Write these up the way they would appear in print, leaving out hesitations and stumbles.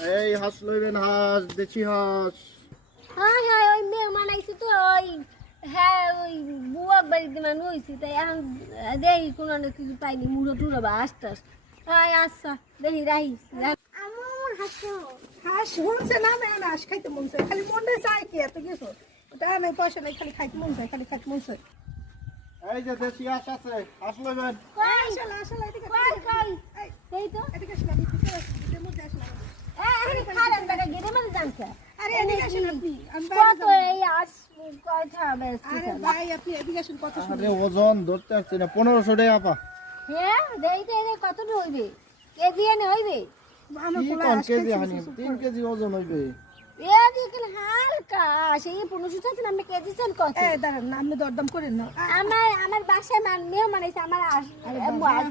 এই হাঁস লইবেন, হাঁস দেশি হাঁস। হ্যাঁ হ্যাঁ ওই মেহমান আইছে তো ওই হ্যাঁ ওই বুয়াক বাড়িতে মানুষ হয়েছে তাই এখন দেখি কোনো না কিছু পাইনি মুড়ো টুড়ো বা আস্তাস হ্যাঁ আচ্ছা দেখি রাহি আমার হাসো হাঁস মনছে না না হাঁস খাইতে মন চায় খালি মনটা চায় কি এত কিছু ওটা নাই পয়সা নাই খালি খাইতে মন চায় খালি খাইতে মন চায় এই যে দেশি হাঁস আছে, হাঁস লইবেন। কই আসলে আসলে এদিকে কই কই এই এই তো এদিকে আসলে আমি দিতে আসলে মধ্যে আসলে এই খালেন টাকা গেরে মানে জানছে আরে এদিকে আসেন আপনি আমি কত এই আস কয়টা বেশ আরে ভাই আপনি এদিকে আসেন কথা শুনুন আরে ওজন ধরতে পারছি না, 1500 টাকা আপা। হ্যাঁ দেই তো এনে কত হইবে কেজি এনে হইবে আমার কি পোলা কোন হাঁস কেজি খাইছে, হানি? চুপ 3 কেজি ওজন হইবে। এদিকে হালকা সেই 1500 টাকা আমরা কেজি চাল কত এই দাঁড়ান না আপনি দরদাম করেন না আমার বাসায় মেহমান আছে আমার আস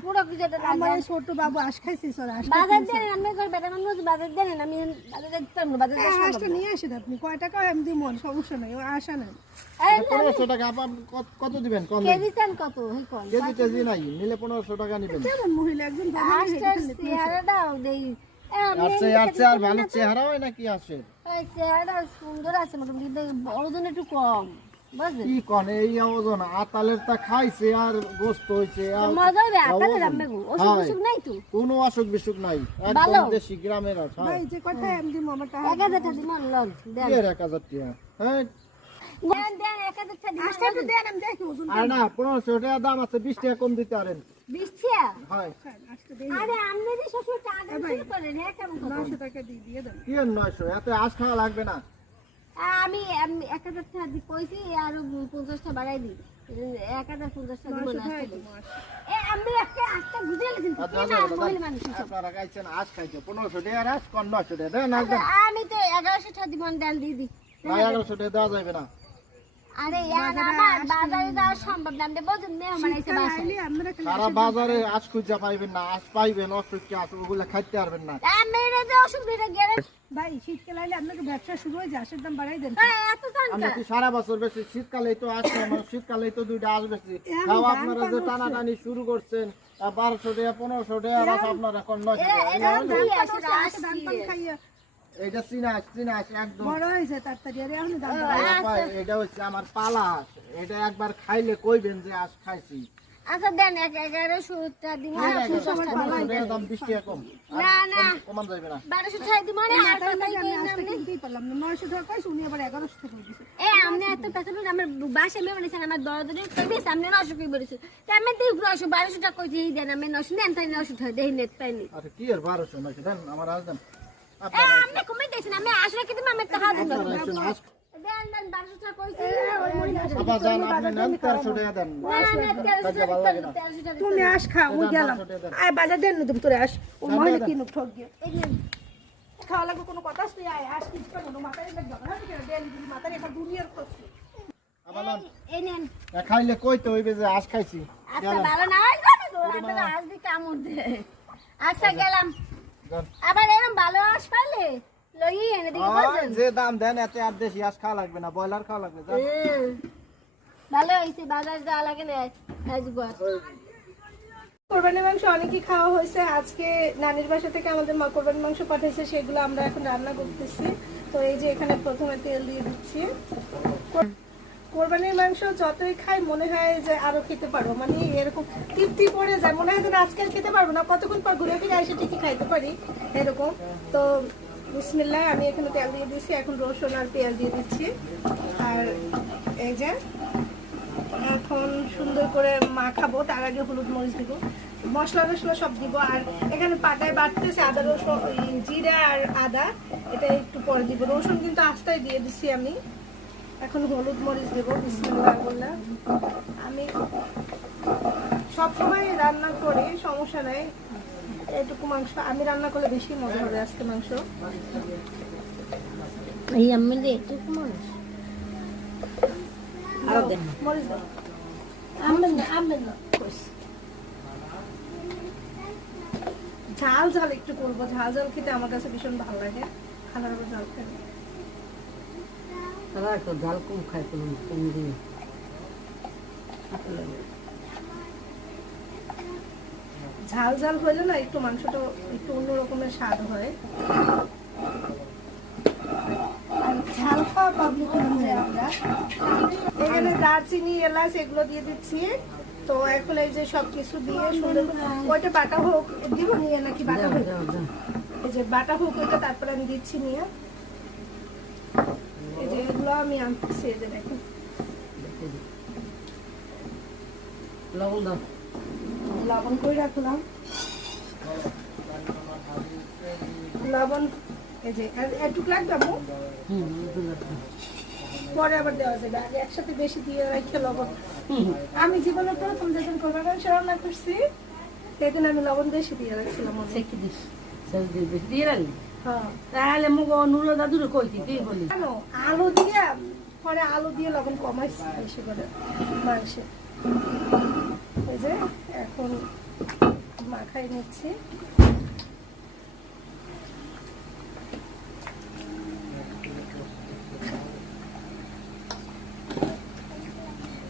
পুরো কিছু একটা আমার এই ছোট বাবু হাঁস খাইছে স্যার হাঁস বাজার দেন আমি কই বেটা মানুষ বাজার দেন আমি বাজার দিতে পারবো বাজার দেন হাঁসটা নিয়ে আসেন আপনি কয় টাকা আমি দিব সমস্যা নাই ও আসা নাই এই 1500 টাকা আপা, কত দিবেন? কম কেজি চাল কত হই কোন কেজি টেজি নাই, নিলে 1500 টাকা নিবেন। কেমন মহিলা একজন আস্তে চেহারা দাও দেই আর ভালো চেহারা হয় নাকি আসে? এই চেহারা সুন্দর আছে মোটামুটি ওজন একটু কম বুঝলেন কি কোন এই ওজন? আতালের তা খাইছে আর গোস্ত হইছে আর মজা হবে আকালে ওজন। রামবে ওষুধ ওষুধ নাই তো কোনো অসুখ বিসুখ নাই, ভালো। একদম দেশি গ্রামের হাঁস। হ্যাঁ, ভাই যে কথাই আমি দিব আমার টাকা 1000 টাকা দিমন লন দেন কি এর 1000 টাকা? হ্যাঁ, দেন দেন 1000 টাকা দিমন হাঁসটা তো দেন আমি দেখি ওজন আর না 1500 টাকা দাম আছে, 20 টাকা কম দিতে পারেন। 20 টাকা হয় হাঁসটা দেই আরে আপনি যে শ্বশুর টাকা শুরু করেন হ্যাঁ কেমন কথা 900 টাকা দিয়ে দেন কি এর 900? এত হাঁস খাওয়া লাগবে না। আমি 1000 টাকা দি কইছি আর 50 টাকা বাড়াই দিই 1050 টাকা দিব না এ আমি একটা আস্তে বুঝে লেছেন আর কি না মহিলা মানুষ সব। আপনারা খাইছেন হাঁস খাইছে 1500 টাকা হাঁস, কোন 900 টাকা দেন একদম। আমি তো 1100 টাকা দিব দেন দিদি ভাই 1100 টাকা দেওয়া যাবে না। আরে ইয়ার আমার বাজারে যাওয়া সম্ভব না আমি বুঝুন মেহমান আইছে বাসায় আইলে আপনারা খালি সারা বাজারে হাঁস খুঁজা পাইবেন না, হাঁস পাইবেন অসুখী হাঁস, ওগুলা খাইতে পারবেন না। আমি রে যে অসুবিধা গেলে ভাই শীতকাল আইলে আপনাকে ব্যবসা শুরু হয়ে যায় হাঁসের দাম বাড়াই দেন এত জানতা আমরা কি সারা বছর বেশি? শীতকালেই তো হাঁস খাই, মানে শীতকালেই তো 2টা হাঁস বেশি। তাও আপনারা যে টানাটানি শুরু করছেন 1200 টাকা 1500 টাকা হাঁস আপনারা এখন 900 টাকা। দাম টাম খাইয়া এইটা চীনা হাঁস একদম। বড় হয়েছে তাড়াতাড়ি আরে এখন দাম আপা, এটা হচ্ছে আমার পালা হাঁস, এটা একবার খাইলে কইবেন যে হাঁস খাইছি। আচ্ছা দেন 1100 টাকা দিব ঠিক আছে, 1500 টাকা দাম 20 টাকা কম। আর না না কমান যাবে না। 1200 টাকা দিব না আর তাই কথাই কই না আমি কিনতেই পারলাম না 900 টাকা কইছি উনি আবার 1100 টাকা দিয়েছে এ আমনে এত পেছনে আমার বাসায় মেয়ে বানিয়েছেন আমার দরদরে কইবে সামনে 900 কই বলেছে তাই আমি দিই 1200 টাকা কইছি এই দেন আমি 900 নেন তাই 900 টাকা দেই নেট পাইনি আরে কি আর 1200 নাকি দেন, আমার হাঁস দেন। এ আমনে কমে দিয়েছেন আমি আসলে কি তুমি আমি টাকা দিব আপনারা একজন হাঁস দেন দেন 1200 টাকা কইছি আপা যান, আপনি নেন 1300 টাকা দেন। না না 1300 টাকা 1300 টাকা তুমি আস খা ওই গেলাম আয় বাজার দেন না তুমি তোরে আস ও মহিলা কিনুক ঠক গিয়ে এই নেন। খাওয়া লাগবে কোনো কথা আছে আয় আস কিছু কোনো মাথায় লাগবে না দেন মাথায় একটা দুনিয়ার করছে আপা লন, এই নেন খাইলে কইতে হইবে যে হাঁস খাইছি। আচ্ছা ভালো না হয় জানো তো আপনারা আজ দি কামড় দে আচ্ছা গেলাম যান। আবার এরকম ভালো আস পাইলে লই এনে দিকে ওই বলছেন যে দাম দেন এতে আর দেশি হাঁস খাওয়া লাগবে না, ব্রয়লার খাওয়া লাগবে। যান। ভালো হয়েছে বাজার যাওয়া লাগে না আজগর কোরবানির মাংস অনেকই খাওয়া হয়েছে আজকে নানির বাসা থেকে আমাদের মা কোরবানির মাংস পাঠিয়েছে সেগুলো আমরা এখন রান্না করতেছি তো এই যে এখানে প্রথমে তেল দিয়ে দিচ্ছি কোরবানির মাংস যতই খাই মনে হয় যে আরো খেতে পারবো মানে এরকম তৃপ্তি পড়ে যায় মনে হয় যে আজকে আর খেতে পারবো না কতক্ষণ পর ঘুরে ফিরে এসে ঠিকই খাইতে পারি এরকম তো বিসমিল্লাহ আমি এখানে তেল দিয়ে দিচ্ছি এখন রসুন আর পেঁয়াজ দিয়ে দিচ্ছি আর এই যে এখন সুন্দর করে মাখাবো তার আগে হলুদ মরিচ দিব মশলা টসলা সব দিব আর এখানে পাটায় বাটতেছে আদা রসুন জিরা আর আদা এটা একটু পরে দিব রসুন কিন্তু আস্তায় দিয়ে দিচ্ছি আমি এখন হলুদ মরিচ দেবো বিসমিল্লাহ বলে আমি সবসময় রান্না করি সমস্যা নাই এটুকু মাংস আমি রান্না করলে বেশি মজা হবে আজকে মাংস এই আমি দে একটু মানুষ আরো দেন মরিচ দাও আমবেন না ঝাল ঝাল একটু করবো ঝাল ঝাল খেতে আমার কাছে ভীষণ ভালো লাগে খানার উপর ঝাল খেতে তারা একটু ঝাল কম খায় কোনো কম দিয়ে ঝাল ঝাল হলে না একটু মাংসটা একটু অন্য রকমের স্বাদ হয় সব নিলাম আমরা এখানে দারচিনি এলাচ এগুলো দিয়ে দিচ্ছি। তো এখন এই যে সব কিছু দিয়ে সুন্দর ওইটা বাটা হোক দিব নিয়ে নাকি বাটা হোক এই যে বাটা হোক ওইটা তারপরে আমি দিচ্ছি নিয়ে এই যে এগুলো আমি আনতেছি এই যে দেখুন লবণ দাও। লবণ করে রাখলাম লবণ এই যে একটু লাগবে আমু পরে আবার দেওয়া যাবে আগে একসাথে বেশি দিয়ে রাখে লবণ আমি জীবনে প্রথম যেদিন কোরবানি মাংস রান্না করছি সেদিন আমি লবণ বেশি দিয়ে রাখছিলাম সেকি দিস বেশি দিয়ে রাখলি হ্যাঁ তাহলে মুখ নুরো দাদুরে কইতি তুই বলি কেন আলু দিয়ে পরে আলু দিয়ে লবণ কমাইছি বেশি করে মাংসে এই যে এখন মাখাই নিচ্ছি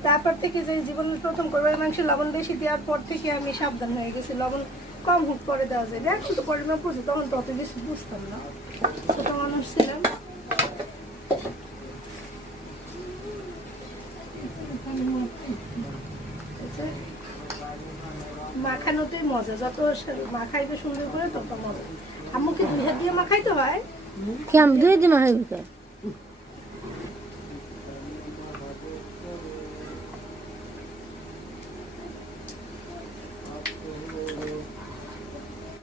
তারপর থেকে যে জীবনের প্রথম কোরবানি মাংসে লবণ বেশি দেওয়ার পর থেকে আমি সাবধান হয়ে গেছি লবণ কম হুট করে দেওয়া যায় এখন তো পরিমাণ বুঝি তখন তো অত বেশি বুঝতাম না ছোট মানুষ ছিলাম মাখানোতেই মজা যত মাখাইতে সুন্দর করে তত মজা আম্মুকে দুই হাত দিয়ে মাখাইতে হয় কি আমি দুই দিন হয়